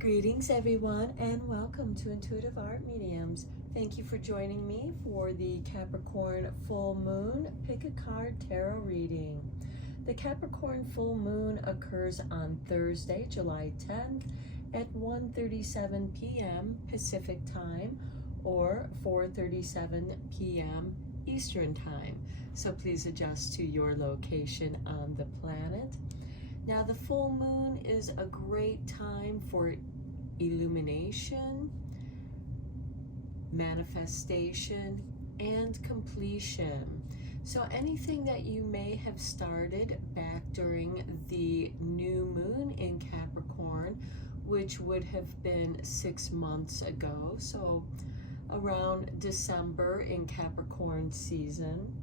Greetings everyone, and welcome to Intuitive Art Mediums. Thank you for joining me for the Capricorn full moon pick a card tarot reading. The Capricorn full moon occurs on Thursday, July 10th at 1:37 p.m. Pacific time or 4:37 p.m. Eastern time. So please adjust to your location on the planet. Now, the full moon is a great time for illumination, manifestation, and completion. So anything that you may have started back during the new moon in Capricorn, which would have been 6 months ago, so around December in Capricorn season,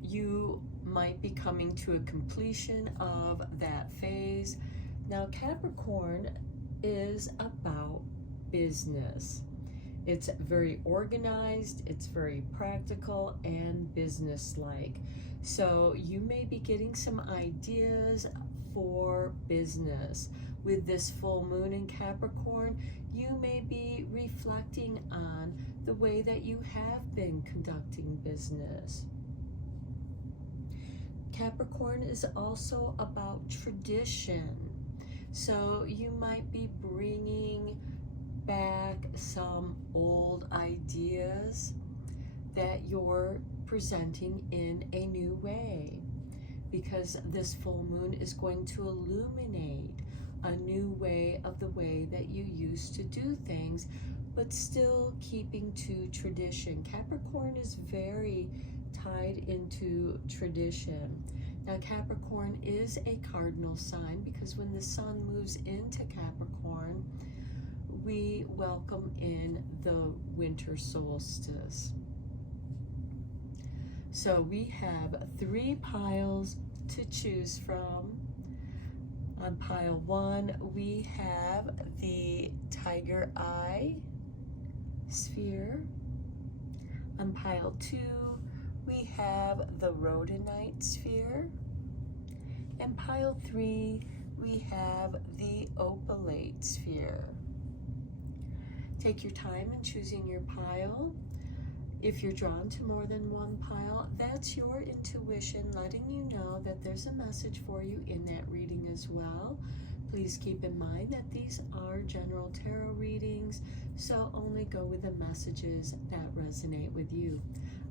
you might be coming to a completion of that phase. Now, Capricorn is about business. It's very organized, it's very practical and business-like. So you may be getting some ideas for business. With this full moon in Capricorn, you may be reflecting on the way that you have been conducting business. Capricorn is also about tradition. So you might be bringing back some old ideas that you're presenting in a new way, because this full moon is going to illuminate a new way of the way that you used to do things, but still keeping to tradition. Capricorn is very tied into tradition. Now, Capricorn is a cardinal sign because when the sun moves into Capricorn, we welcome in the winter solstice. So we have 3 piles to choose from. On pile 1, we have the tiger eye sphere. On pile 2, we have the rhodonite sphere. And pile 3, we have the opalite sphere. Take your time in choosing your pile. If you're drawn to more than one pile, that's your intuition letting you know that there's a message for you in that reading as well. Please keep in mind that these are general tarot readings, so only go with the messages that resonate with you.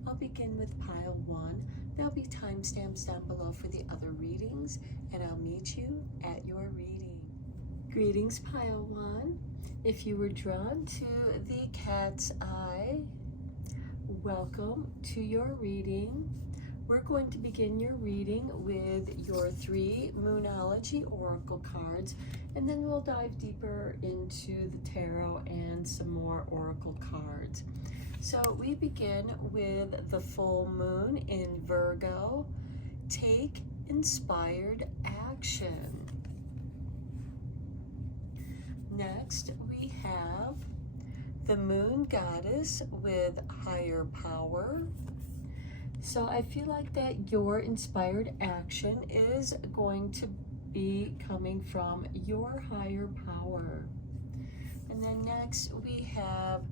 I'll begin with pile 1. There'll be timestamps down below for the other readings, and I'll meet you at your reading. Greetings, pile 1. If you were drawn to the cat's eye, welcome to your reading. We're going to begin your reading with your 3 Moonology Oracle cards, and then we'll dive deeper into the tarot and some more Oracle cards. So we begin with the full moon in Virgo. Take inspired action. Next, we have the moon goddess with higher power. So I feel like that your inspired action is going to be coming from your higher power. And then next we have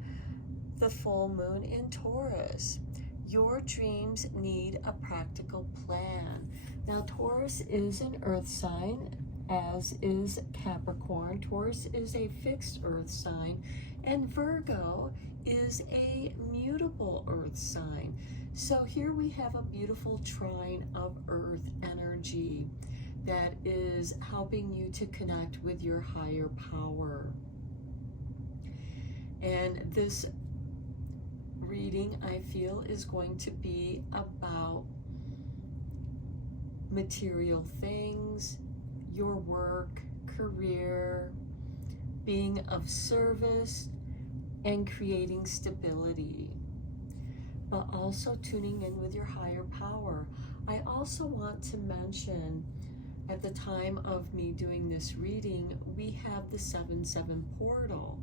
the full moon in Taurus. Your dreams need a practical plan. Now, Taurus is an earth sign, as is Capricorn. Taurus is a fixed earth sign, and Virgo is a mutable earth sign. So here we have a beautiful trine of earth energy that is helping you to connect with your higher power. And this reading, I feel, is going to be about material things, your work, career, being of service, and creating stability, but also tuning in with your higher power. I also want to mention, at the time of me doing this reading, we have the 7/7 portal.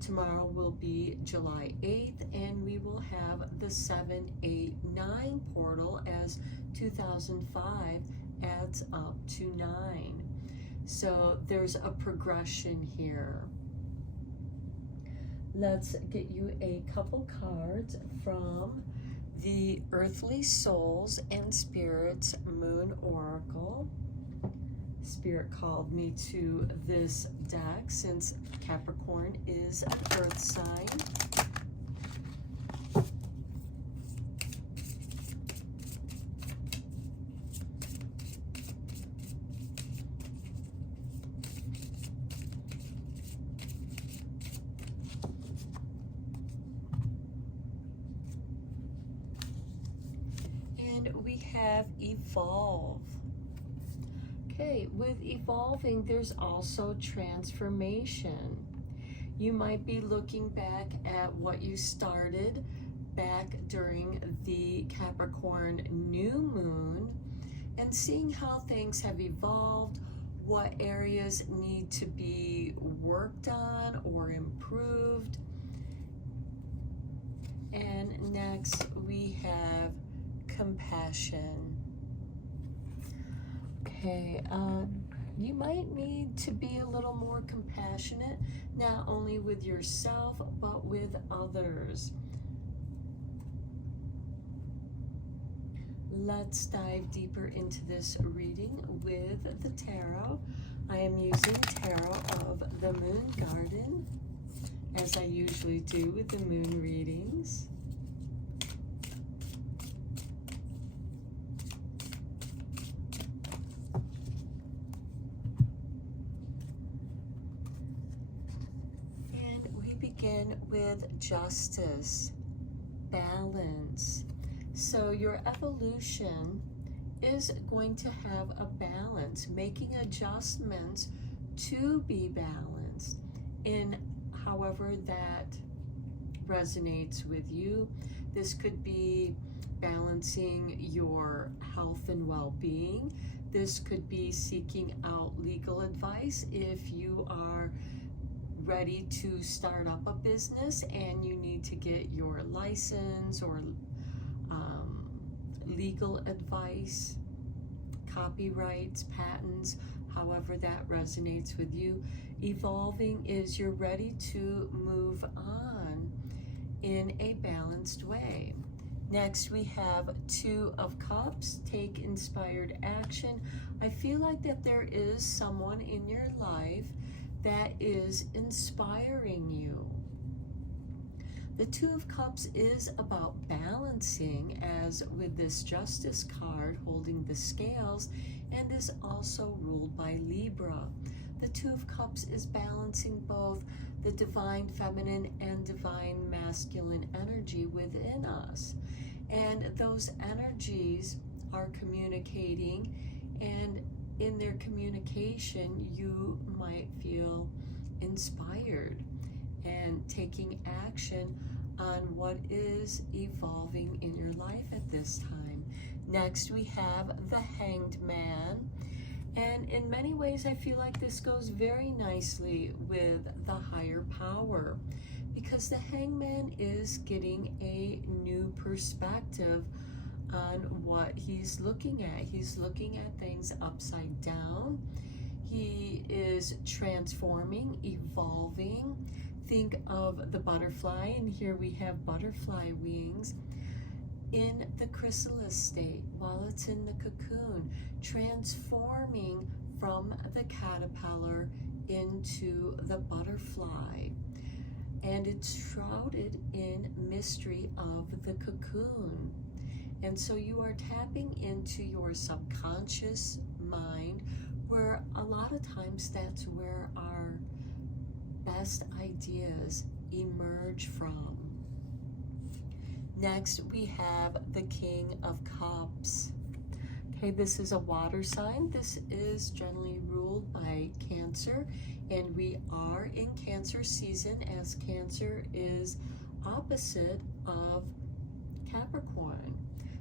Tomorrow will be July 8th, and we will have the 789 portal as 2005 adds up to 9. So there's a progression here. Let's get you a couple cards from the Earthly Souls and Spirits Moon Oracle. Spirit called me to this deck since Capricorn is an earth sign. And we have Evolve. Okay, with evolving, there's also transformation. You might be looking back at what you started back during the Capricorn new moon and seeing how things have evolved, what areas need to be worked on or improved. And next we have compassion. Okay, you might need to be a little more compassionate, not only with yourself, but with others. Let's dive deeper into this reading with the tarot. I am using Tarot of the Moon Garden, as I usually do with the moon readings. Begin with justice, balance. So your evolution is going to have a balance, making adjustments to be balanced in however that resonates with you. This could be balancing your health and well-being. This could be seeking out legal advice if you are ready to start up a business and you need to get your license or legal advice, copyrights, patents, however that resonates with you. Evolving is you're ready to move on in a balanced way. Next we have Two of Cups, take inspired action. I feel like that there is someone in your life that is inspiring you. The Two of Cups is about balancing, as with this Justice card holding the scales, and is also ruled by Libra. The Two of Cups is balancing both the divine feminine and divine masculine energy within us. And those energies are communicating, and in their communication, you might feel inspired and taking action on what is evolving in your life at this time. Next, we have the Hanged Man. And in many ways, I feel like this goes very nicely with the higher power, because the Hangman is getting a new perspective on what he's looking at. He's looking at things upside down. He is transforming, evolving. Think of the butterfly, and here we have butterfly wings in the chrysalis state while it's in the cocoon, transforming from the caterpillar into the butterfly. And it's shrouded in mystery of the cocoon. And so you are tapping into your subconscious mind, where a lot of times that's where our best ideas emerge from. Next, we have the King of Cups. Okay, this is a water sign. This is generally ruled by Cancer, and we are in Cancer season, as Cancer is opposite of Capricorn.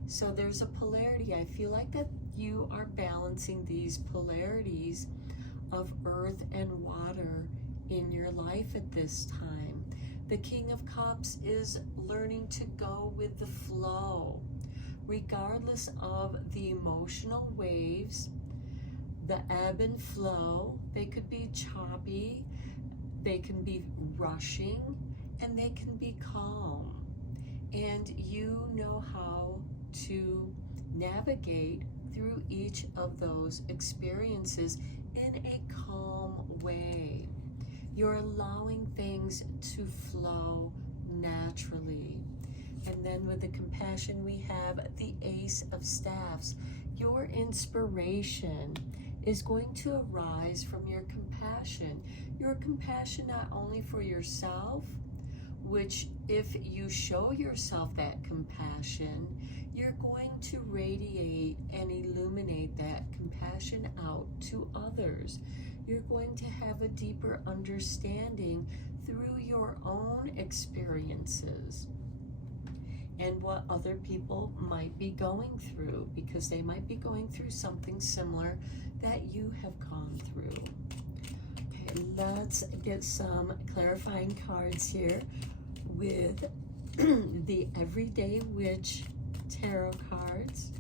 So there's a polarity. I feel like that you are balancing these polarities of earth and water in your life at this time. The King of Cups is learning to go with the flow, regardless of the emotional waves the ebb and flow. They could be choppy, they can be rushing, and they can be calm. And you know how to navigate through each of those experiences in a calm way. You're allowing things to flow naturally. And then with the compassion, we have the Ace of Staffs. Your inspiration is going to arise from your compassion. Your compassion not only for yourself, which if you show yourself that compassion, you're going to radiate and illuminate that compassion out to others. You're going to have a deeper understanding through your own experiences and what other people might be going through, because they might be going through something similar that you have gone through. Okay, let's get some clarifying cards here with the Everyday Witch Tarot cards.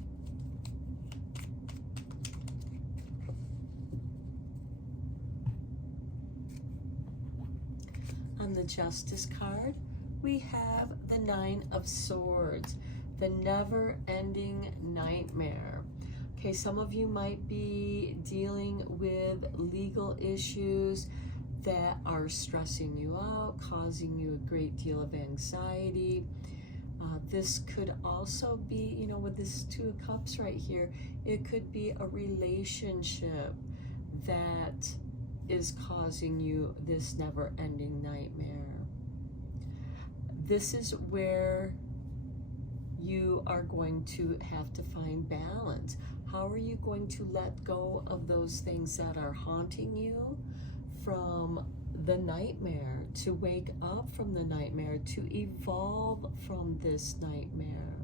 On the Justice card, we have the Nine of Swords, the never-ending nightmare. Okay, some of you might be dealing with legal issues that are stressing you out, causing you a great deal of anxiety. This could also be, you know, with this Two of Cups right here, it could be a relationship that is causing you this never-ending nightmare. This is where you are going to have to find balance. How are you going to let go of those things that are haunting you from the nightmare, to wake up from the nightmare, to evolve from this nightmare?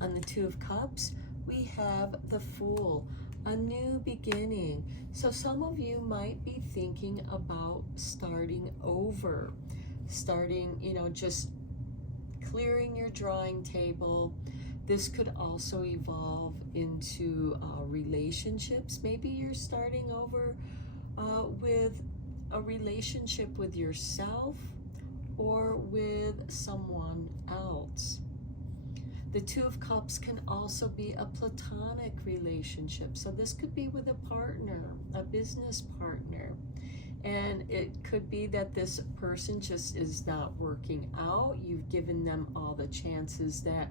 On the Two of Cups, we have the Fool, a new beginning. So some of you might be thinking about starting over, starting, you know, just clearing your drawing table. This could also evolve into relationships. Maybe you're starting over with a relationship with yourself or with someone else. The Two of Cups can also be a platonic relationship. So this could be with a partner, a business partner. And it could be that this person just is not working out. You've given them all the chances that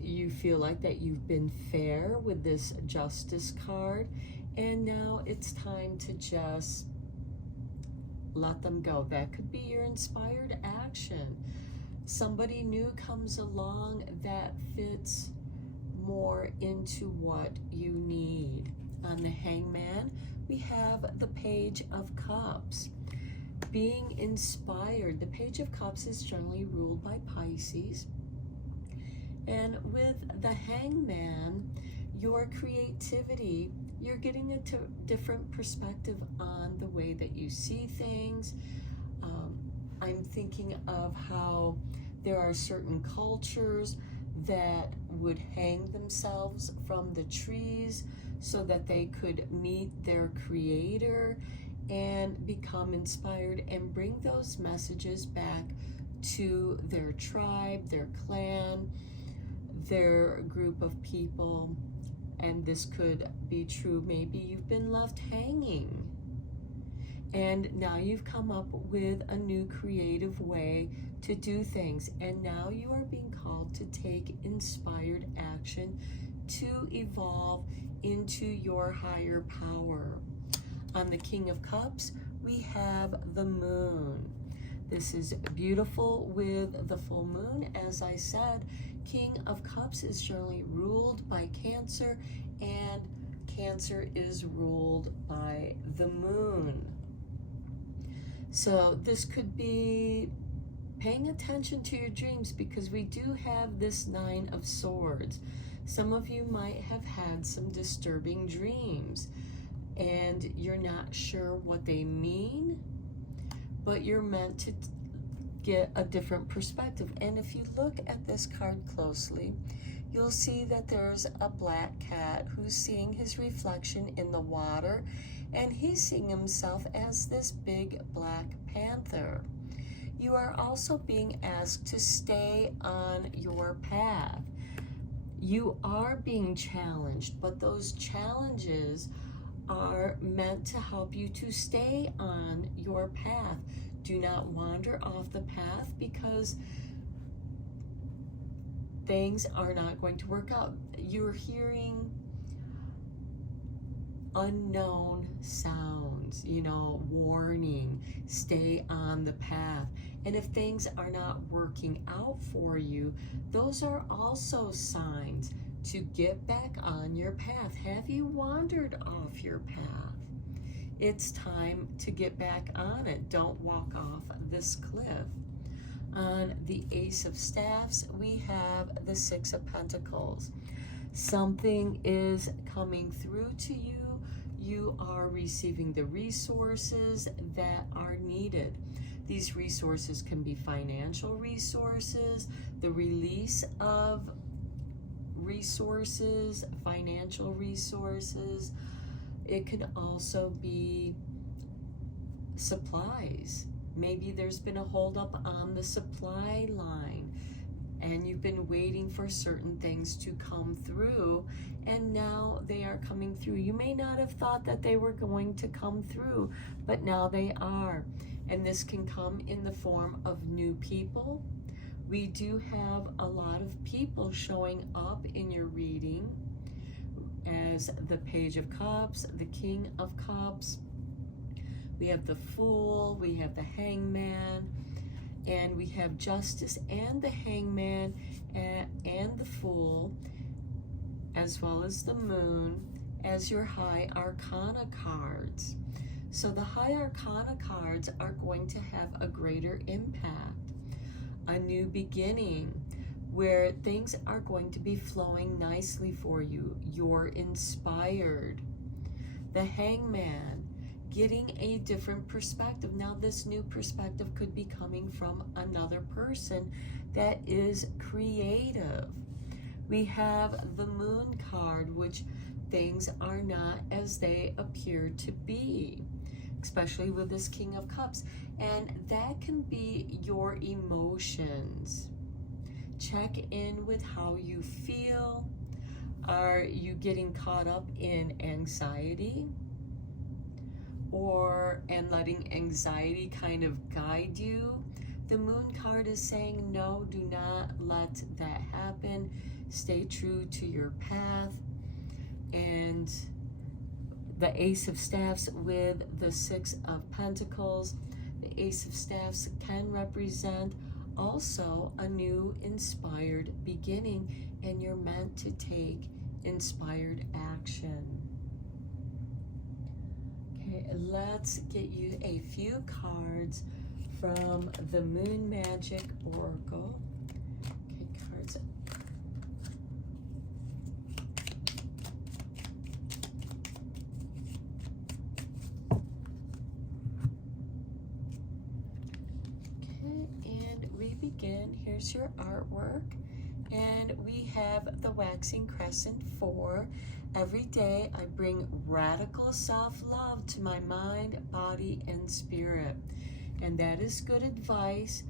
you feel like that you've been fair with this Justice card. And now it's time to just let them go. That could be your inspired action. Somebody new comes along that fits more into what you need. On the Hangman, we have the Page of Cups. Being inspired. The Page of Cups is generally ruled by Pisces. And with the Hangman, your creativity, you're getting a different perspective on the way that you see things. I'm thinking of how there are certain cultures that would hang themselves from the trees so that they could meet their creator and become inspired and bring those messages back to their tribe, their clan, their group of people. And this could be true. Maybe you've been left hanging and now you've come up with a new creative way to do things. And now you are being called to take inspired action to evolve into your higher power. On the King of Cups, we have the Moon. This is beautiful with the full moon. As I said, King of Cups is generally ruled by Cancer, and Cancer is ruled by the moon. So this could be paying attention to your dreams, because we do have this Nine of Swords. Some of you might have had some disturbing dreams and you're not sure what they mean, but you're meant to get a different perspective. And if you look at this card closely, you'll see that there's a black cat who's seeing his reflection in the water, and he's seeing himself as this big black panther. You are also being asked to stay on your path. You are being challenged, but those challenges are meant to help you to stay on your path. Do not wander off the path, because things are not going to work out. You're hearing unknown sounds, warning, stay on the path. And if things are not working out for you, those are also signs to get back on your path. Have you wandered off your path? It's time to get back on it. Don't walk off this cliff. On the Ace of Staffs, we have the Six of Pentacles. Something is coming through to you. You are receiving the resources that are needed. These resources can be financial resources, the release of resources, financial resources. It could also be supplies. Maybe there's been a holdup on the supply line, and you've been waiting for certain things to come through, and now they are coming through. You may not have thought that they were going to come through, but now they are. And this can come in the form of new people. We do have a lot of people showing up in your reading as the Page of Cups, the King of Cups. We have the Fool, we have the Hangman, and we have Justice and the Hangman and the Fool, as well as the Moon, as your High Arcana cards. So the High Arcana cards are going to have a greater impact, a new beginning, where things are going to be flowing nicely for you. You're inspired. The Hangman, getting a different perspective. Now this new perspective could be coming from another person that is creative. We have the Moon card, which things are not as they appear to be, especially with this King of Cups. And that can be your emotions. Check in with how you feel. Are you getting caught up in anxiety? And letting anxiety kind of guide you? The Moon card is saying, no, do not let that happen. Stay true to your path. And the Ace of Staffs with the Six of Pentacles. The Ace of Staffs can represent also a new inspired beginning, and you're meant to take inspired action. Okay, let's get you a few cards from the Moon Magic Oracle. Okay, cards. Begin. Here's your artwork, and we have the waxing crescent for every day. I bring radical self-love to my mind, body, and spirit, and that is good advice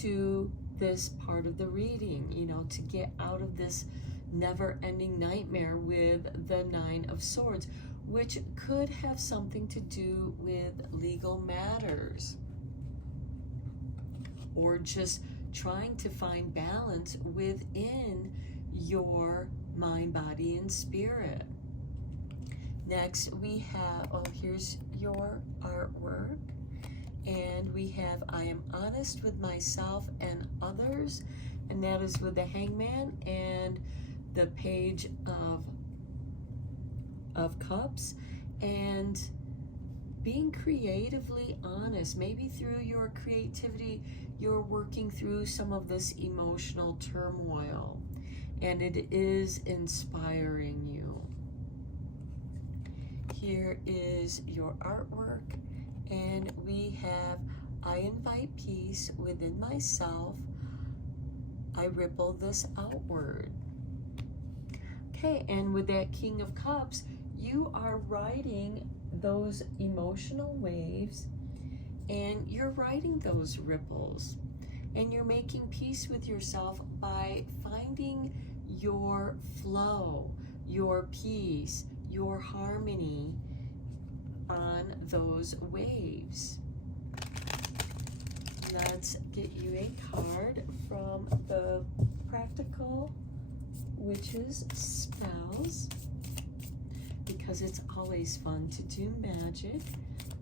to this part of the reading, to get out of this never-ending nightmare with the Nine of Swords, which could have something to do with legal matters, or just trying to find balance within your mind, body, and spirit. Next, we have, here's your artwork. And we have, I am honest with myself and others. And that is with the Hangman and the Page of Cups. And being creatively honest, maybe through your creativity, you're working through some of this emotional turmoil, and it is inspiring you. Here is your artwork, and we have, I invite peace within myself. I ripple this outward. Okay, and with that King of Cups, you are riding those emotional waves, and you're riding those ripples, and you're making peace with yourself by finding your flow, your peace, your harmony on those waves. Let's get you a card from the Practical Witches spells, because it's always fun to do magic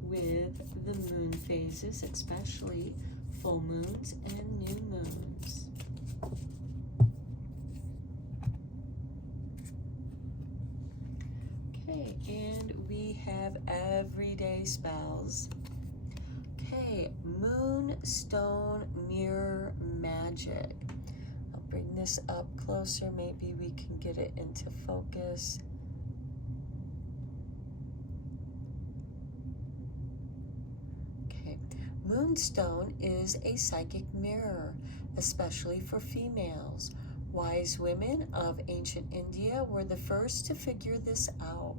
with the moon phases, especially full moons and new moons. Okay, and we have everyday spells. Okay, Moonstone Mirror Magic. I'll bring this up closer, maybe we can get it into focus. Okay, Moonstone is a psychic mirror, especially for females. Wise women of ancient India were the first to figure this out.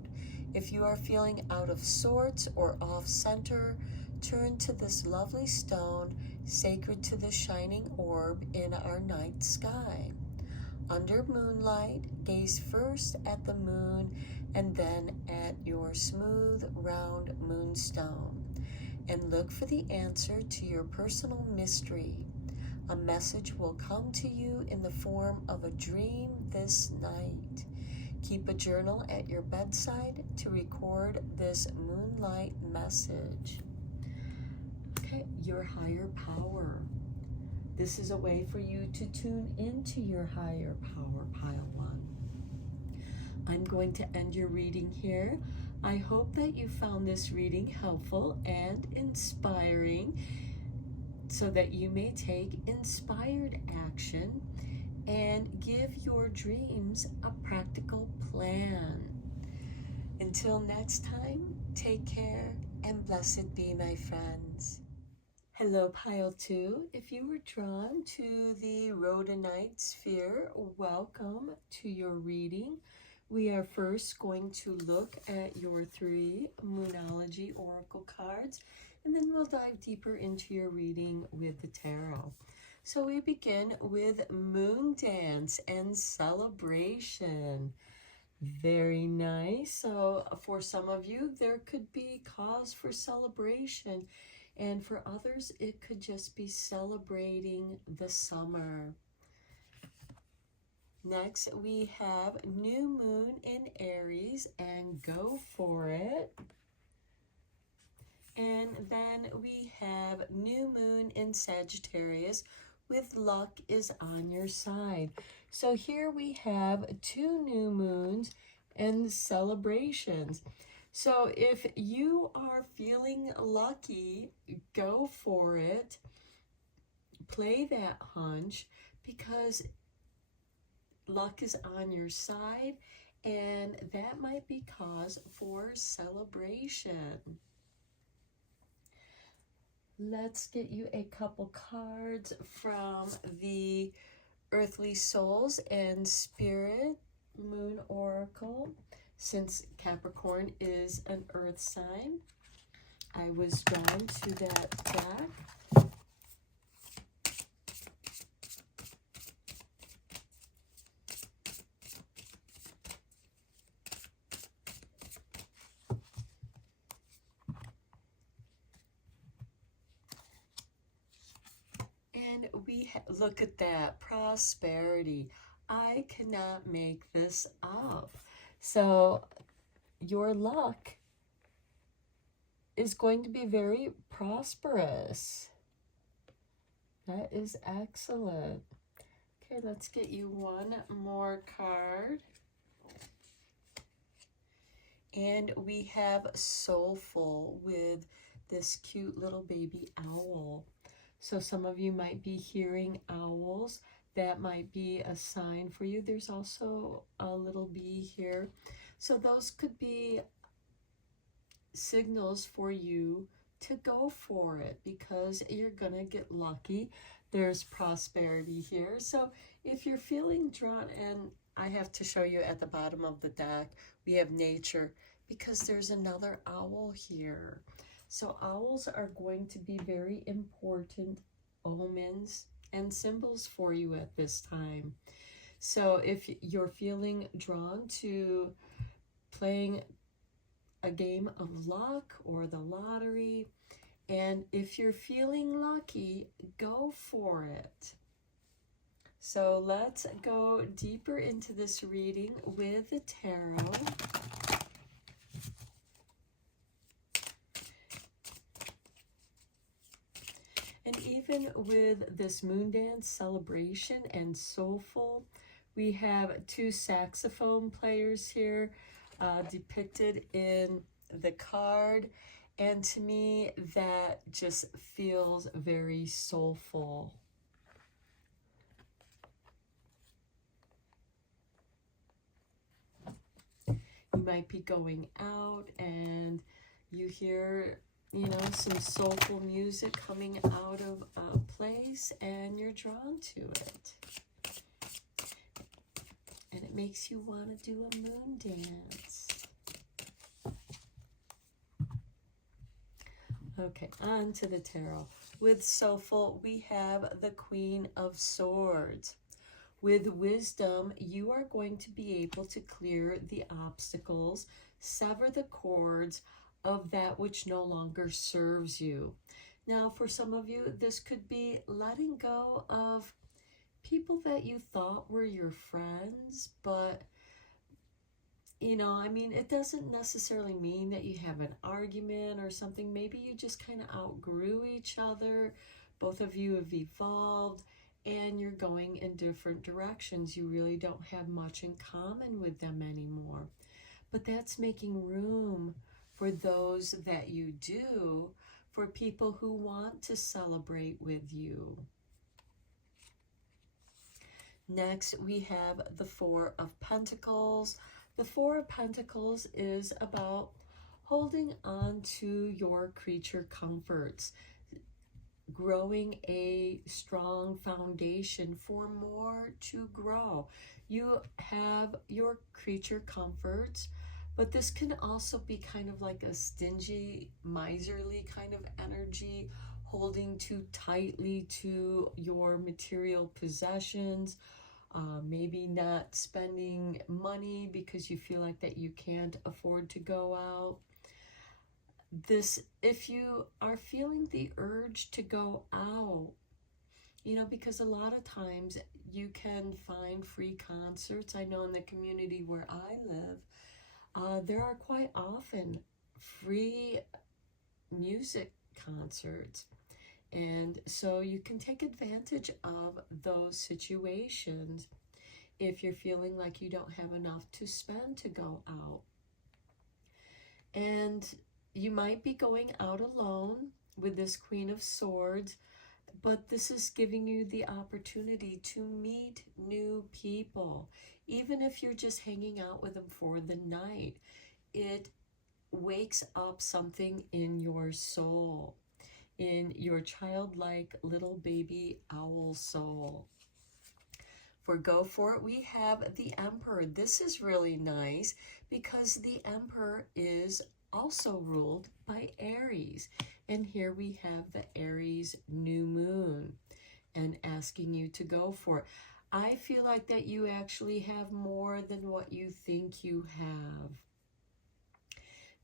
If you are feeling out of sorts or off center, turn to this lovely stone, sacred to the shining orb in our night sky. Under moonlight, gaze first at the moon and then at your smooth, round moonstone, and look for the answer to your personal mystery. A message will come to you in the form of a dream this night. Keep a journal at your bedside to record this moonlight message. Okay, your higher power. This is a way for you to tune into your higher power, pile one. I'm going to end your reading here. I hope that you found this reading helpful and inspiring, so that you may take inspired action and give your dreams a practical plan. Until next time, take care and blessed be, my friends. Hello, pile two. If you were drawn to the rhodonite sphere, welcome to your reading. We are first going to look at your 3 Moonology Oracle cards, and then we'll dive deeper into your reading with the tarot. So we begin with Moon Dance and Celebration. Very nice. So for some of you, there could be cause for celebration, and for others, it could just be celebrating the summer. Next, we have New Moon in Aries, and go for it. And then we have New Moon in Sagittarius, with luck is on your side. So here we have 2 new moons and celebrations. So if you are feeling lucky, go for it. Play that hunch, because luck is on your side, and that might be cause for celebration. Let's get you a couple cards from the Earthly Souls and Spirit Moon Oracle. Since Capricorn is an earth sign, I was drawn to that deck. And we look at that, prosperity. I cannot make this up. So your luck is going to be very prosperous. That is excellent. Okay, let's get you one more card. And we have Soulful with this cute little baby owl. So some of you might be hearing owls. That might be a sign for you. There's also a little bee here. So those could be signals for you to go for it, because you're going to get lucky. There's prosperity here. So if you're feeling drawn, and I have to show you at the bottom of the deck, we have nature because there's another owl here. So owls are going to be very important omens and symbols for you at this time. So if you're feeling drawn to playing a game of luck or the lottery, and if you're feeling lucky, go for it. So let's go deeper into this reading with the tarot. And even with this moon dance celebration and soulful, we have two saxophone players here depicted in the card. And to me, that just feels very soulful. You might be going out and you hear, you know, some soulful music coming out of a place and you're drawn to it. And it makes you want to do a moon dance. Okay, on to the tarot. With soulful, we have the Queen of Swords. With wisdom, you are going to be able to clear the obstacles, sever the cords of that which no longer serves you. Now, for some of you, this could be letting go of people that you thought were your friends, but, you know, I mean, it doesn't necessarily mean that you have an argument or something. Maybe you just kind of outgrew each other. Both of you have evolved and you're going in different directions. You really don't have much in common with them anymore. But that's making room for those that you do, for people who want to celebrate with you. Next, we have the Four of Pentacles. The Four of Pentacles is about holding on to your creature comforts, growing a strong foundation for more to grow. You have your creature comforts, but this can also be kind of like a stingy, miserly kind of energy, holding too tightly to your material possessions, maybe not spending money because you feel like that you can't afford to go out. This, if you are feeling the urge to go out, you know, because a lot of times you can find free concerts. I know in the community where I live, there are quite often free music concerts. And so you can take advantage of those situations if you're feeling like you don't have enough to spend to go out. And you might be going out alone with this Queen of Swords, but this is giving you the opportunity to meet new people. Even if you're just hanging out with them for the night, it wakes up something in your soul, in your childlike little baby owl soul. For Go For It, we have the Emperor. This is really nice because the Emperor is also ruled by Aries. And here we have the Aries new moon and asking you to go for it. I feel like that you actually have more than what you think you have.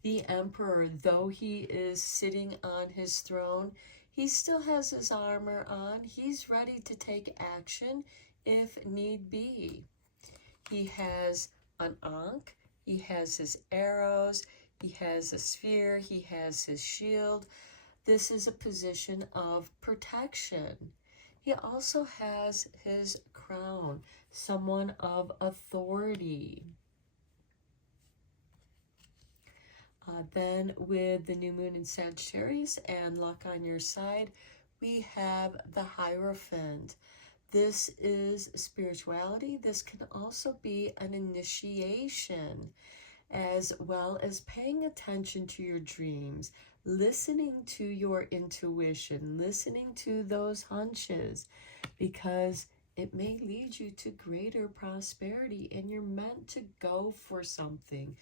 The Emperor, though he is sitting on his throne, he still has his armor on. He's ready to take action if need be. He has an ankh, he has his arrows, he has a spear, he has his shield. This is a position of protection. He also has his crown, someone of authority. Then with the new moon in Sagittarius and luck on your side, we have the Hierophant. This is spirituality. This can also be an initiation, as well as paying attention to your dreams, listening to your intuition, listening to those hunches, because it may lead you to greater prosperity, and you're meant to go for something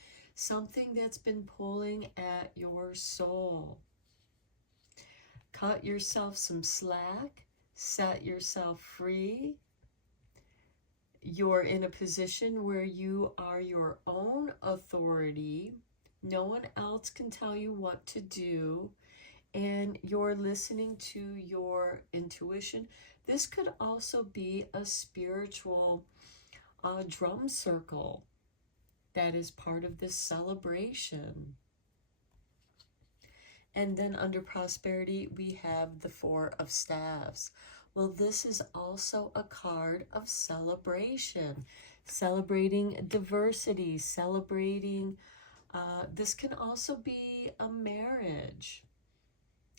that's been pulling at your soul. Cut yourself some slack, set yourself free. You're in a position where you are your own authority. No one else can tell you what to do, and you're listening to your intuition. This could also be a spiritual drum circle that is part of this celebration. And then under prosperity, we have the Four of Staves. Well, this is also a card of celebration, celebrating diversity, celebrating, this can also be a marriage.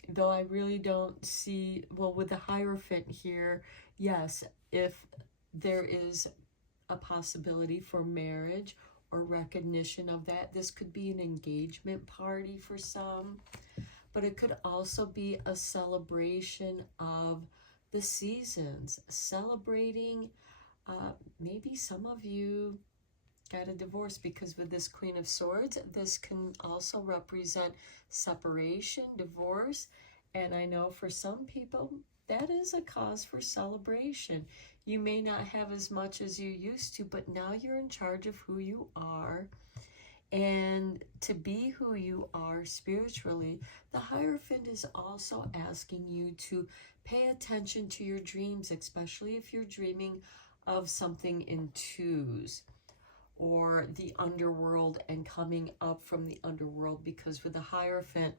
Though I really don't see, well, with the Hierophant here, yes, if there is a possibility for marriage or recognition of that, this could be an engagement party for some, but it could also be a celebration of the seasons, celebrating, maybe some of you got a divorce, because with this Queen of Swords, this can also represent separation, divorce, and I know for some people that is a cause for celebration. You may not have as much as you used to, but now you're in charge of who you are, and to be who you are spiritually. The Hierophant is also asking you to pay attention to your dreams, especially if you're dreaming of something in twos, or the underworld and coming up from the underworld, because with the Hierophant,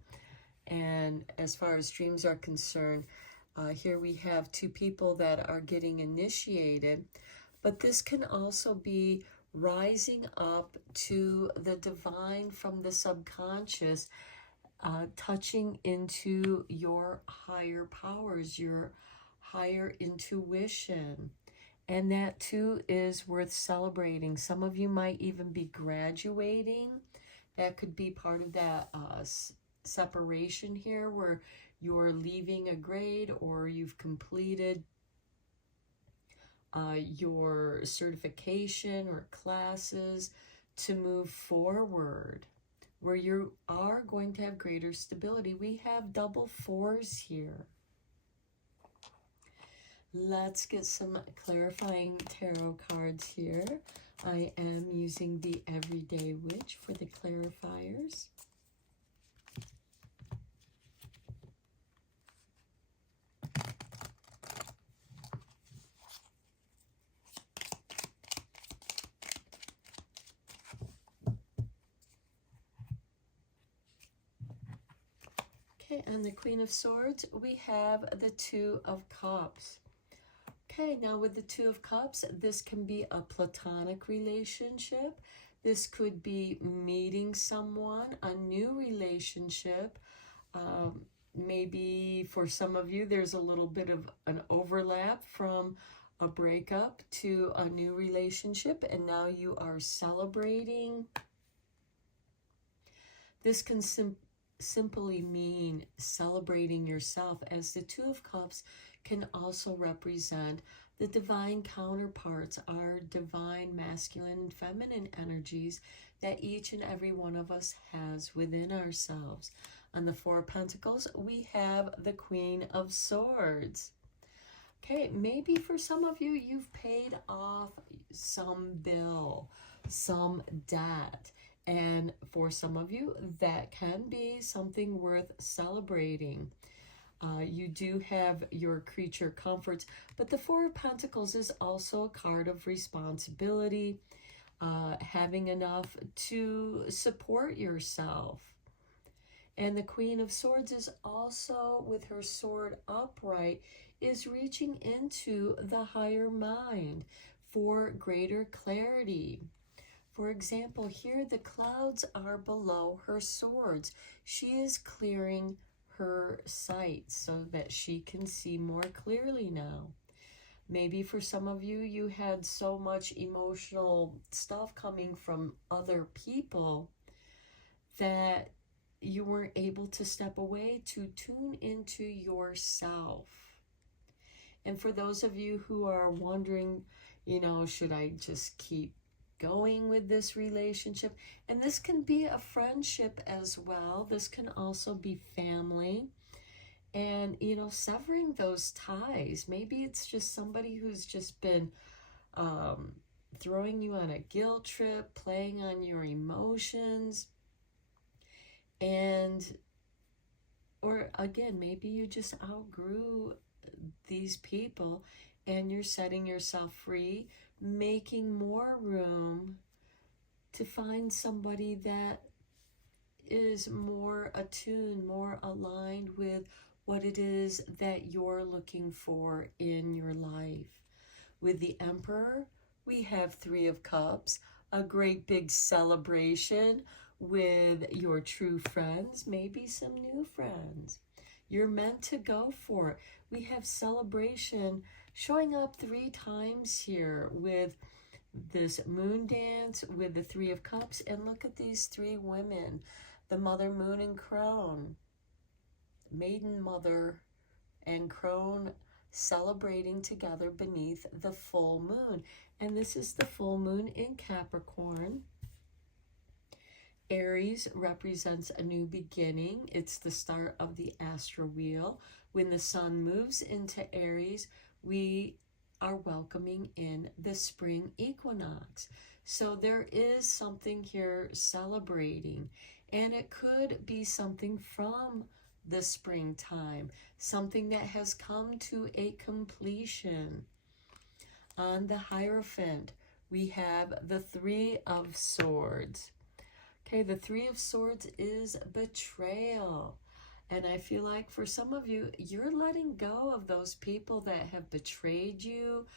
and as far as dreams are concerned, here we have two people that are getting initiated, but this can also be rising up to the divine from the subconscious, touching into your higher powers, your higher intuition. And that too is worth celebrating. Some of you might even be graduating. That could be part of that separation here, where you're leaving a grade or you've completed your certification or classes to move forward, where you are going to have greater stability. We have double fours here. Let's get some clarifying tarot cards here. I am using the Everyday Witch for the clarifiers. Okay, and the Queen of Swords, we have the Two of Cups. Okay, now with the Two of Cups, this can be a platonic relationship. This could be meeting someone, a new relationship. Maybe for some of you, there's a little bit of an overlap from a breakup to a new relationship, and now you are celebrating. This can simply mean celebrating yourself, as the Two of Cups can also represent the divine counterparts, our divine masculine and feminine energies that each and every one of us has within ourselves. On the Four of Pentacles, we have the Queen of Swords. Okay, maybe for some of you, you've paid off some bill, some debt. And for some of you, that can be something worth celebrating. You do have your creature comforts, but the Four of Pentacles is also a card of responsibility, having enough to support yourself. And the Queen of Swords is also, with her sword upright, is reaching into the higher mind for greater clarity. For example, here the clouds are below her swords. She is clearing her sight so that she can see more clearly now. Maybe for some of you, you had so much emotional stuff coming from other people that you weren't able to step away to tune into yourself. And for those of you who are wondering, you know, should I just keep going with this relationship? And this can be a friendship as well. This can also be family. And, you know, severing those ties. Maybe it's just somebody who's just been throwing you on a guilt trip, playing on your emotions. And, or again, maybe you just outgrew these people and you're setting yourself free, making more room to find somebody that is more attuned, more aligned with what it is that you're looking for in your life. With the Emperor, we have 3 of Cups, a great big celebration with your true friends, maybe some new friends. You're meant to go for it. We have celebration showing up 3 times here with this moon dance with the 3 of Cups. And look at these 3 women, the Mother, Moon, and Crone. Maiden, Mother, and Crone celebrating together beneath the full moon. And this is the full moon in Capricorn. Aries represents a new beginning. It's the start of the astral wheel. When the sun moves into Aries, we are welcoming in the spring equinox. So there is something here celebrating, and it could be something from the springtime, something that has come to a completion. On the Hierophant, we have the 3 of Swords. Okay, the 3 of Swords is betrayal. And I feel like for some of you, you're letting go of those people that have betrayed you.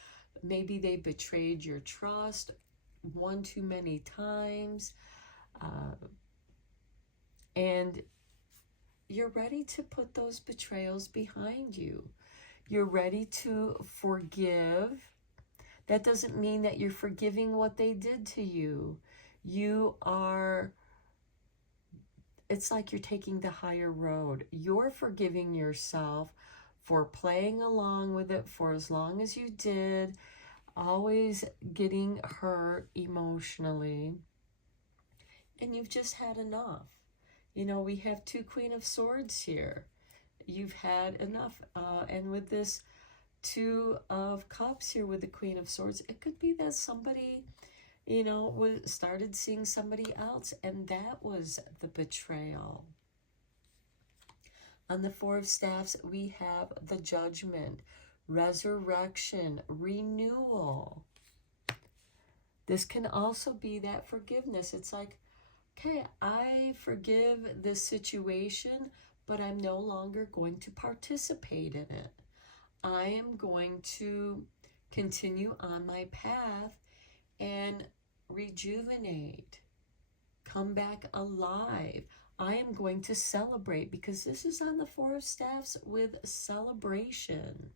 Maybe they betrayed your trust one too many times. And you're ready to put those betrayals behind you. You're ready to forgive. That doesn't mean that you're forgiving what they did to you. You are, it's like you're taking the higher road. You're forgiving yourself for playing along with it for as long as you did, always getting hurt emotionally. And you've just had enough. You know, we have 2 Queen of Swords here. You've had enough. And with this 2 of Cups here with the Queen of Swords, it could be that somebody, you know, started seeing somebody else, and that was the betrayal. On the 4 of Staffs, we have the Judgment, resurrection, renewal. This can also be that forgiveness. It's like, okay, I forgive this situation, but I'm no longer going to participate in it. I am going to continue on my path and rejuvenate, come back alive. I am going to celebrate, because this is on the 4 of Staffs with celebration.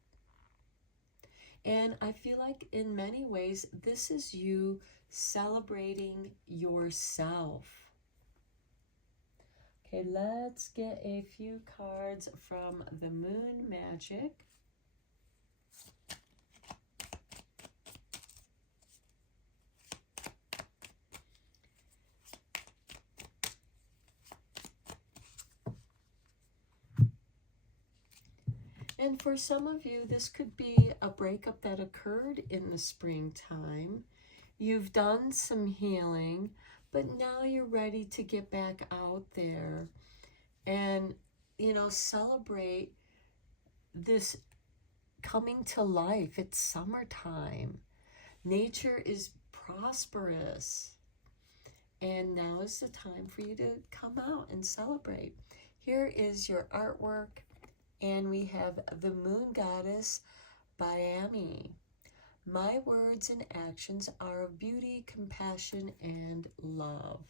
And I feel like in many ways, this is you celebrating yourself. Okay, let's get a few cards from the Moon Magic. And for some of you, this could be a breakup that occurred in the springtime. You've done some healing, but now you're ready to get back out there and, you know, celebrate this coming to life. It's summertime. Nature is prosperous. And now is the time for you to come out and celebrate. Here is your artwork. And we have the Moon Goddess by Amy. My words and actions are of beauty, compassion, and love.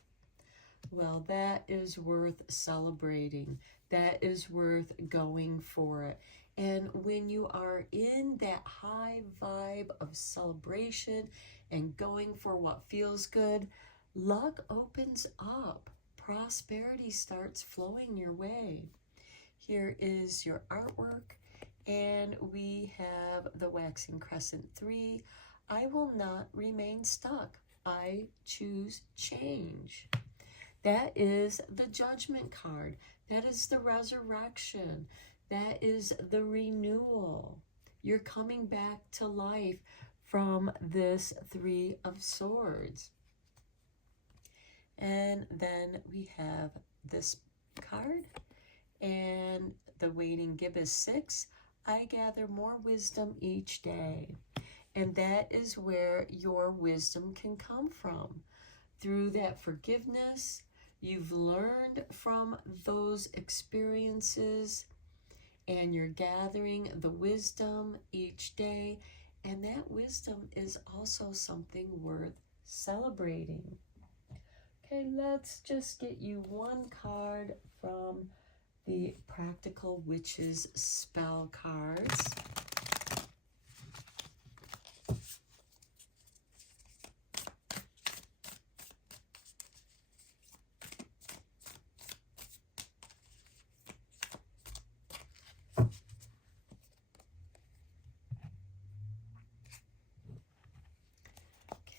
Well, that is worth celebrating. That is worth going for it. And when you are in that high vibe of celebration and going for what feels good, luck opens up. Prosperity starts flowing your way. Here is your artwork, And we have the waxing crescent 3. I will not remain stuck. I choose change. That is the judgment card. That is the resurrection. That is the renewal. You're coming back to life from this 3 of Swords. And then we have this card, and the waiting gibbous 6. I gather more wisdom each day. And that is where your wisdom can come from. Through that forgiveness, you've learned from those experiences, and you're gathering the wisdom each day. And that wisdom is also something worth celebrating. Okay, let's just get you one card from the Practical Witches spell cards.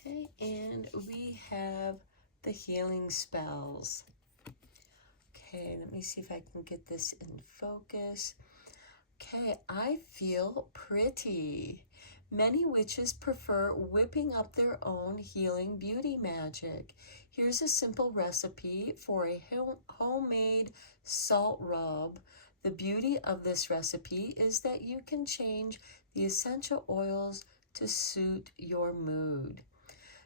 Okay, and we have the healing spells. Okay, let me see if I can get this in focus. Okay, I feel pretty. Many witches prefer whipping up their own healing beauty magic. Here's a simple recipe for a homemade salt rub. The beauty of this recipe is that you can change the essential oils to suit your mood.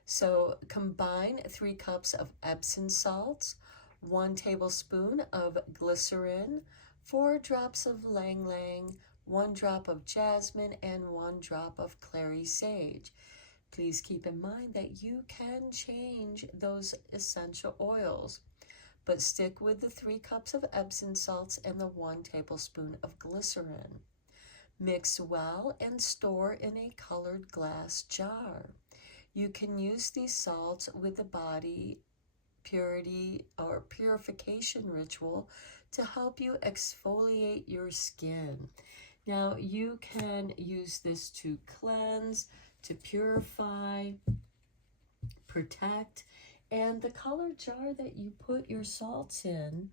So combine 3 cups of Epsom salts, 1 tablespoon of glycerin, 4 drops of ylang ylang, 1 drop of jasmine, and 1 drop of clary sage. Please keep in mind that you can change those essential oils, but stick with the 3 cups of Epsom salts and the 1 tablespoon of glycerin. Mix well and store in a colored glass jar. You can use these salts with the body purity or purification ritual to help you exfoliate your skin. Now, you can use this to cleanse, to purify, protect, and the color jar that you put your salts in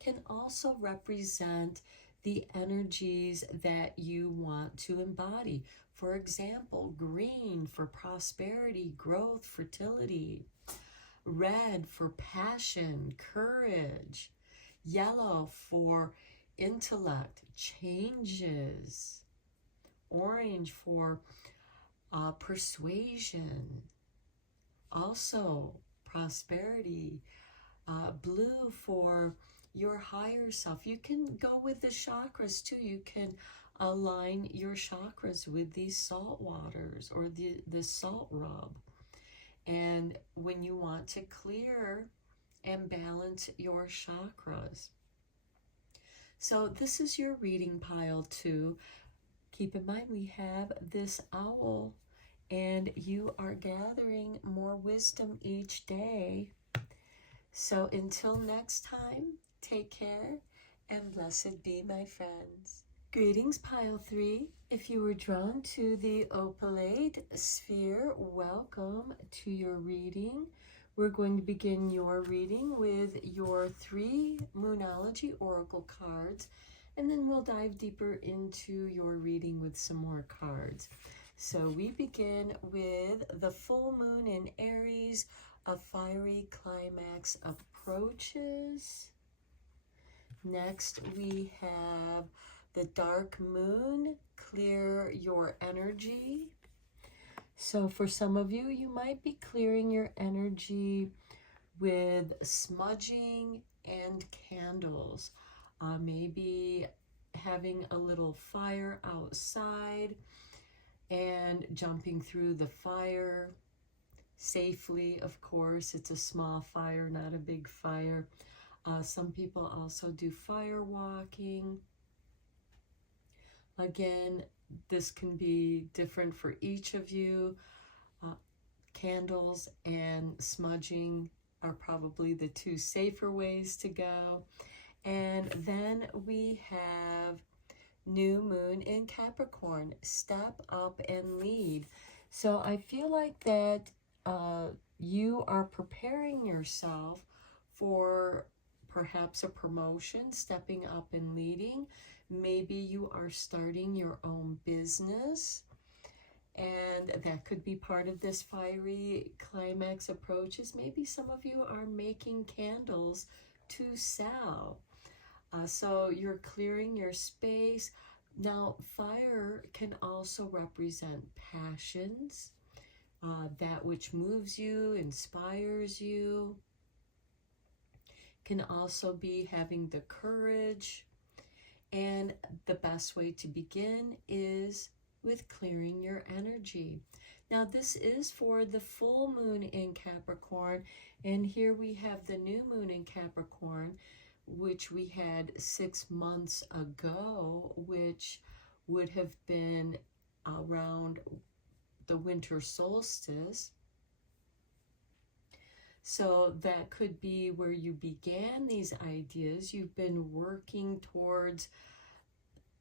can also represent the energies that you want to embody. For example, green for prosperity, growth, fertility. Red for passion, courage. Yellow for intellect, changes. Orange for persuasion. Also, prosperity. Blue for your higher self. You can go with the chakras too. You can align your chakras with these salt waters or the salt rub. And when you want to clear and balance your chakras. So this is your reading pile too. Keep in mind we have this owl, and you are gathering more wisdom each day. So until next time, take care and blessed be, my friends. Greetings, Pile 3. If you were drawn to the opalite sphere, welcome to your reading. We're going to begin your reading with your 3 Moonology Oracle cards, and then we'll dive deeper into your reading with some more cards. So we begin with the full moon in Aries, a fiery climax approaches. Next, we have the dark moon, clear your energy. So for some of you, you might be clearing your energy with smudging and candles. Maybe having a little fire outside and jumping through the fire safely, of course. It's a small fire, not a big fire. Some people also do fire walking. Again, this can be different for each of you. Candles and smudging are probably the 2 safer ways to go. And then we have new moon in Capricorn. Step up and lead. So I feel like that you are preparing yourself for perhaps a promotion, stepping up and leading. Maybe you are starting your own business, and that could be part of this fiery climax approaches. Maybe some of you are making candles to sell. So you're clearing your space. Now, fire can also represent passions, that which moves you, inspires you. Can also be having the courage. And the best way to begin is with clearing your energy. Now, this is for the full moon in Capricorn, and here we have the new moon in Capricorn, which we had 6 months ago, which would have been around the winter solstice. So that could be where you began these ideas. You've been working towards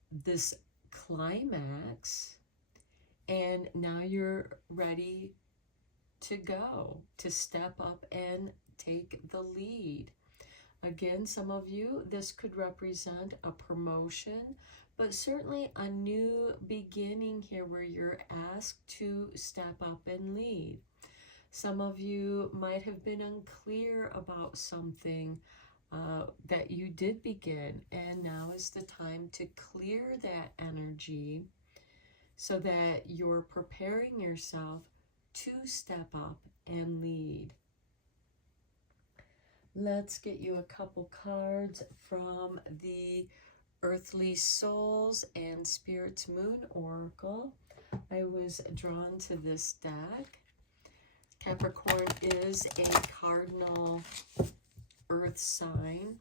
this climax, and now you're ready to go, to step up and take the lead. Again, some of you, this could represent a promotion, but certainly a new beginning here where you're asked to step up and lead. Some of you might have been unclear about something that you did begin, and now is the time to clear that energy so that you're preparing yourself to step up and lead. Let's get you a couple cards from the Earthly Souls and Spirits Moon Oracle. I was drawn to this deck. Capricorn is a cardinal earth sign,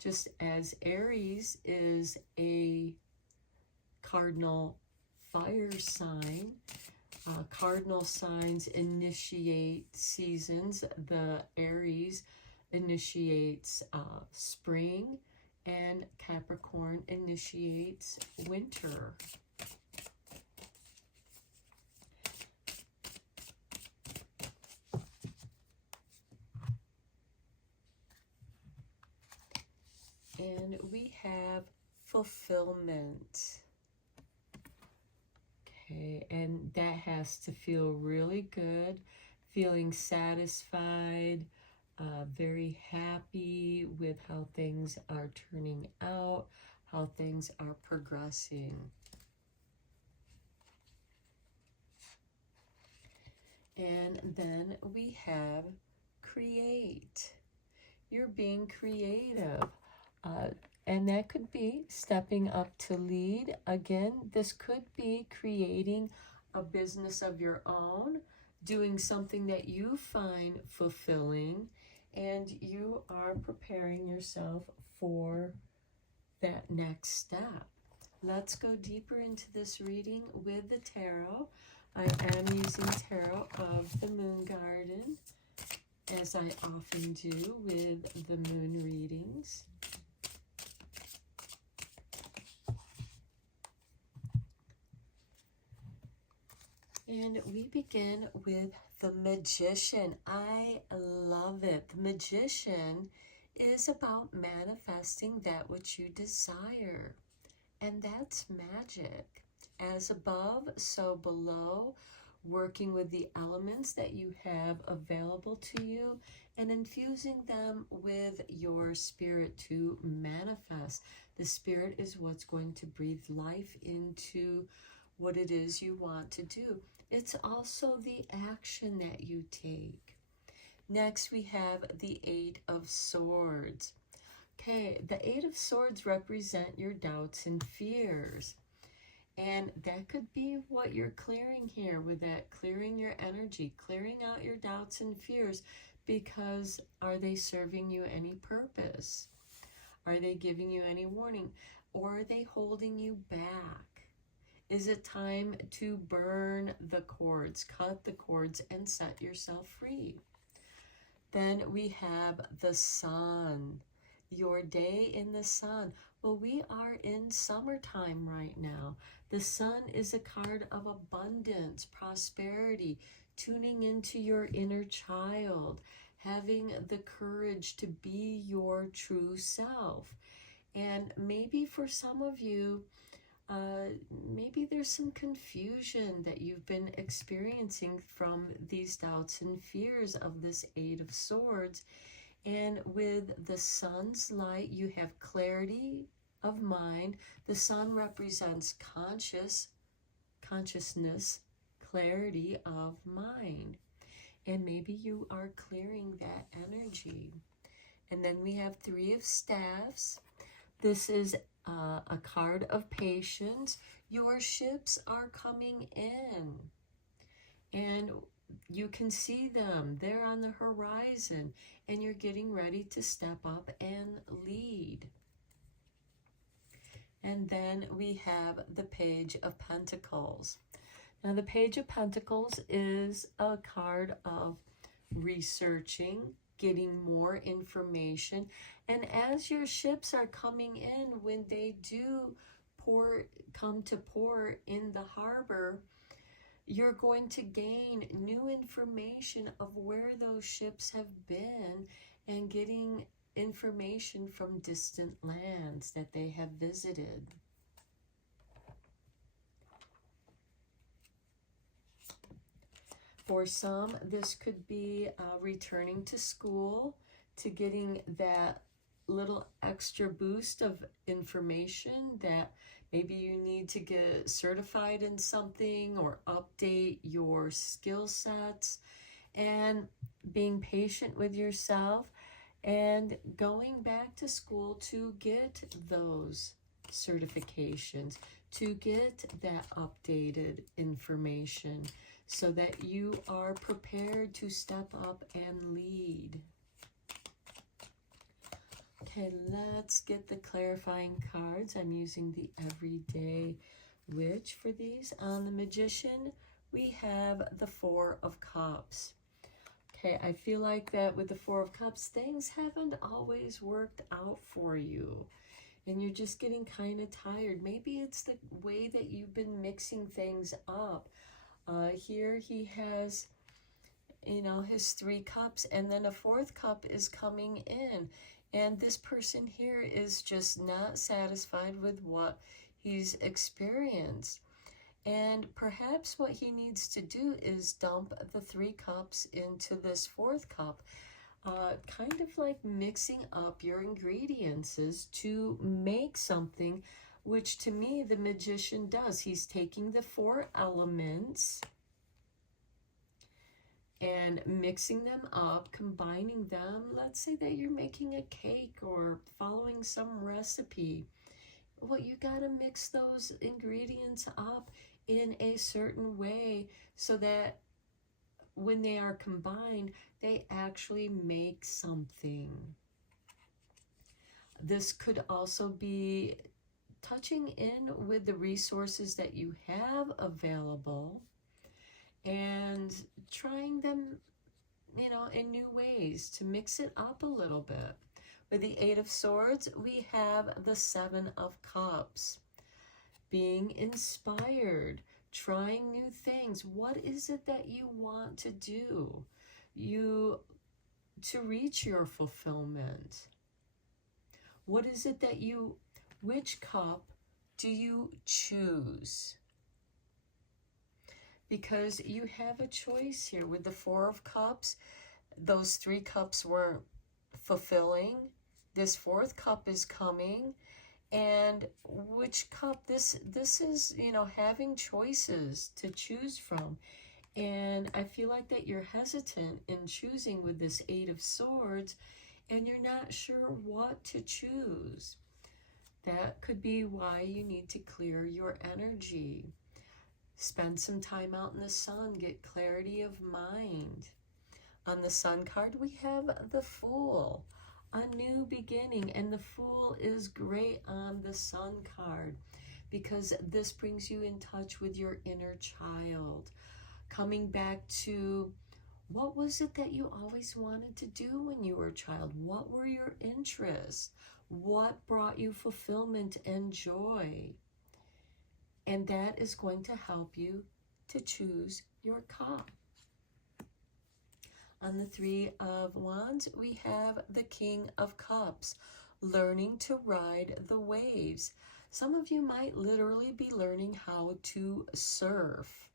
just as Aries is a cardinal fire sign. Cardinal signs initiate seasons. The Aries initiates spring, and Capricorn initiates winter. And we have fulfillment. Okay, and that has to feel really good, feeling satisfied, very happy with how things are turning out, how things are progressing. And then we have create. You're being creative. And that could be stepping up to lead. Again, this could be creating a business of your own, doing something that you find fulfilling, and you are preparing yourself for that next step. Let's go deeper into this reading with the tarot. I am using tarot of the Moon Garden, as I often do with the moon readings. And we begin with the Magician. I love it. The Magician is about manifesting that which you desire. And that's magic. As above, so below, working with the elements that you have available to you and infusing them with your spirit to manifest. The spirit is what's going to breathe life into what it is you want to do. It's also the action that you take. Next, we have the Eight of Swords. Okay, the Eight of Swords represent your doubts and fears. And that could be what you're clearing here with that, clearing your energy, clearing out your doubts and fears, because are they serving you any purpose? Are they giving you any warning? Or are they holding you back? Is it time to burn the cords, cut the cords, and set yourself free? Then we have the Sun, your day in the sun. Well, we are in summertime right now. The sun is a card of abundance, prosperity, tuning into your inner child, having the courage to be your true self. And maybe for some of you, maybe there's some confusion that you've been experiencing from these doubts and fears of this Eight of Swords. And with the sun's light, you have clarity of mind. The sun represents consciousness, clarity of mind. And maybe you are clearing that energy. And then we have Three of Staffs. This is a card of patience. Your ships are coming in. And you can see them. They're on the horizon. And you're getting ready to step up and lead. And then we have the Page of Pentacles. Now, the Page of Pentacles is a card of researching, getting more information. And as your ships are coming in, when they do come to port in the harbor, you're going to gain new information of where those ships have been and getting information from distant lands that they have visited. For some, this could be returning to school, to getting that little extra boost of information that maybe you need to get certified in something or update your skill sets, and being patient with yourself and going back to school to get those certifications, to get that updated information so that you are prepared to step up and lead. Okay, let's get the clarifying cards. I'm using the Everyday Witch for these. On the Magician, we have the Four of Cups. Okay, I feel like that with the Four of Cups, things haven't always worked out for you. And you're just getting kind of tired. Maybe it's the way that you've been mixing things up. Here he has, his 3 cups, and then a 4th cup is coming in. And this person here is just not satisfied with what he's experienced. And perhaps what he needs to do is dump the 3 cups into this 4th cup. Kind of like mixing up your ingredients to make something, which to me the Magician does. He's taking the 4 elements and mixing them up, combining them. Let's say that you're making a cake or following some recipe. Well, you gotta mix those ingredients up in a certain way so that when they are combined, they actually make something. This could also be touching in with the resources that you have available and trying them, in new ways to mix it up a little bit. With the 8 of Swords, we have the 7 of Cups. Being inspired, trying new things. What is it that you want to do? To reach your fulfillment. What is it that which cup do you choose? Because you have a choice here. With the 4 of Cups, those 3 cups weren't fulfilling. This 4th cup is coming. And which cup? This is, having choices to choose from. And I feel like that you're hesitant in choosing with this 8 of Swords, and you're not sure what to choose. That could be why you need to clear your energy. Spend some time out in the sun, get clarity of mind. On the Sun card, we have the Fool, a new beginning, and the Fool is great on the Sun card because this brings you in touch with your inner child, coming back to what was it that you always wanted to do when you were a child? What were your interests? What brought you fulfillment and joy? And that is going to help you to choose your cup. On the Three of Wands, we have the King of Cups, learning to ride the waves. Some of you might literally be learning how to surf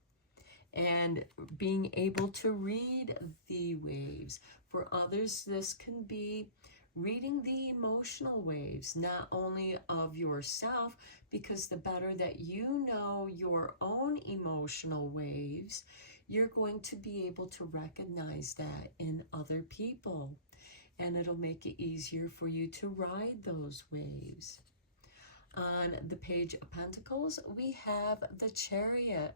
and being able to read the waves. For others, this can be reading the emotional waves, not only of yourself, because the better that you know your own emotional waves, you're going to be able to recognize that in other people. And it'll make it easier for you to ride those waves. On the Page of Pentacles, we have the Chariot.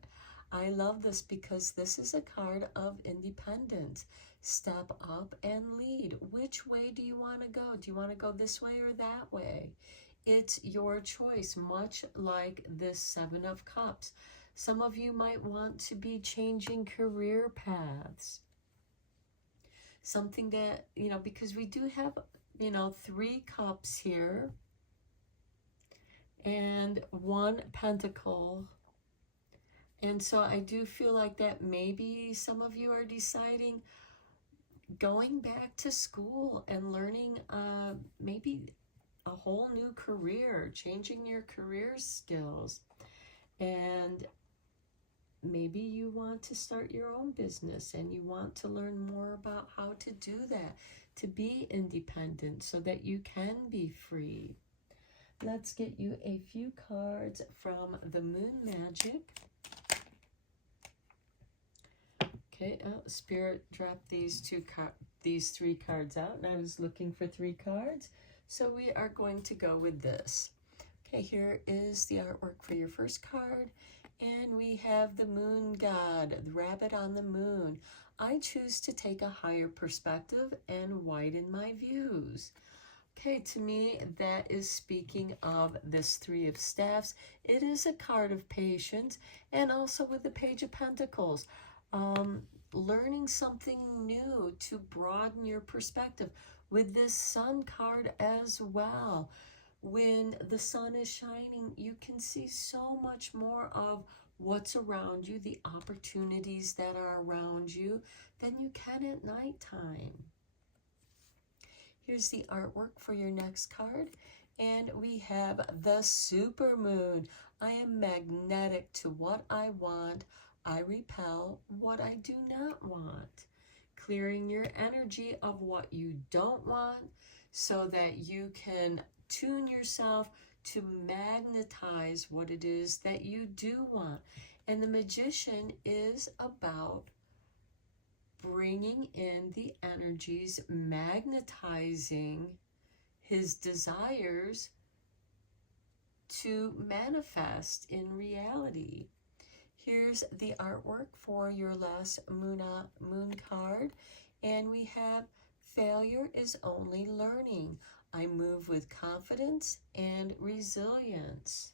I love this because this is a card of independence. Step up and lead. Which way do you want to go? Do you want to go this way or that way? It's your choice, much like this Seven of Cups. Some of you might want to be changing career paths. Something that, because we do have, 3 cups here and 1 pentacle. And so I do feel like that maybe some of you are deciding going back to school and learning maybe a whole new career, changing your career skills. And maybe you want to start your own business and you want to learn more about how to do that, to be independent so that you can be free. Let's get you a few cards from the Moon Magic. Okay, Spirit dropped these 3 cards out, and I was looking for 3 cards. So we are going to go with this. Okay, here is the artwork for your first card. And we have the Moon God, the rabbit on the moon. I choose to take a higher perspective and widen my views. Okay, to me, that is speaking of this 3 of Staffs. It is a card of patience, and also with the Page of Pentacles. Learning something new to broaden your perspective with this Sun card as well. When the sun is shining, you can see so much more of what's around you, the opportunities that are around you, than you can at nighttime. Here's the artwork for your next card, and we have the Supermoon. I am magnetic to what I want. I repel what I do not want. Clearing your energy of what you don't want so that you can tune yourself to magnetize what it is that you do want. And the Magician is about bringing in the energies, magnetizing his desires to manifest in reality. Here's the artwork for your last moon card, and we have failure is only learning. I move with confidence and resilience.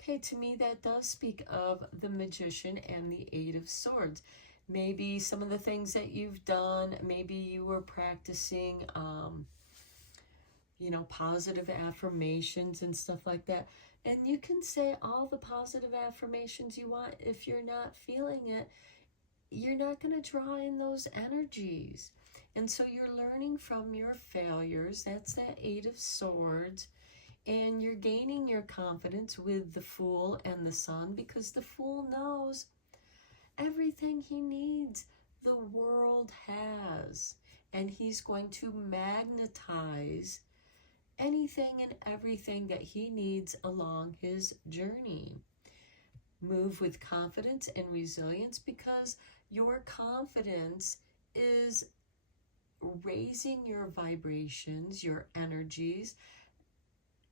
Okay, to me that does speak of the Magician and the 8 of Swords. Maybe some of the things that you've done, maybe you were practicing, positive affirmations and stuff like that. And you can say all the positive affirmations you want. If you're not feeling it, you're not going to draw in those energies. And so you're learning from your failures. That's that 8 of Swords. And you're gaining your confidence with the Fool and the Sun, because the Fool knows everything he needs, the world has. And he's going to magnetize anything and everything that he needs along his journey. Move with confidence and resilience, because your confidence is raising your vibrations, your energies,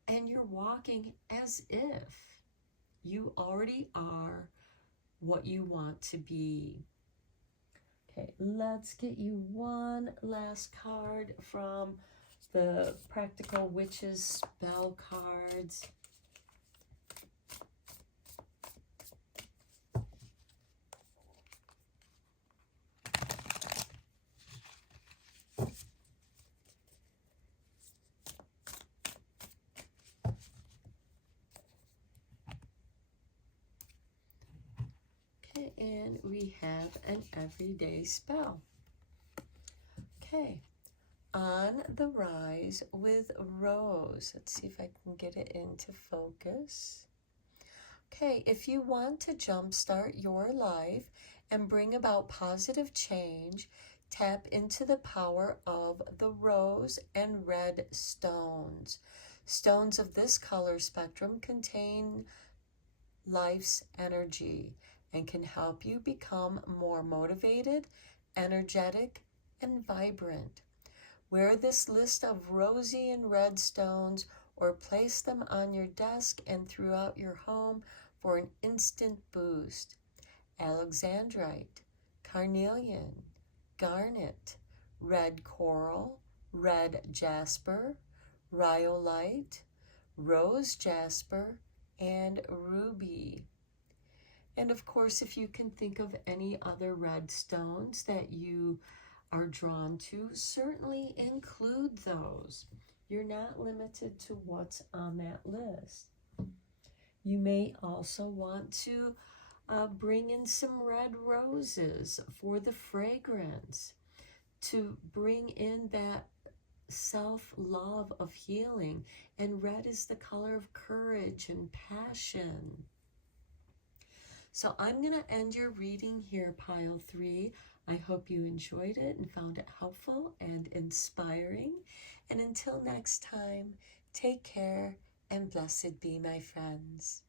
and you're walking as if you already are what you want to be. Okay, let's get you one last card from the Practical Witches spell cards. And we have an everyday spell. Okay, on the rise with Rose. Let's see if I can get it into focus. Okay, if you want to jumpstart your life and bring about positive change, tap into the power of the rose and red stones. Stones of this color spectrum contain life's energy and can help you become more motivated, energetic, and vibrant. Wear this list of rosy and red stones or place them on your desk and throughout your home for an instant boost. Alexandrite, carnelian, garnet, red coral, red jasper, rhyolite, rose jasper, and ruby. And of course, if you can think of any other red stones that you are drawn to, certainly include those. You're not limited to what's on that list. You may also want to bring in some red roses for the fragrance, to bring in that self-love of healing. And red is the color of courage and passion. So I'm going to end your reading here, Pile 3. I hope you enjoyed it and found it helpful and inspiring. And until next time, take care and blessed be, my friends.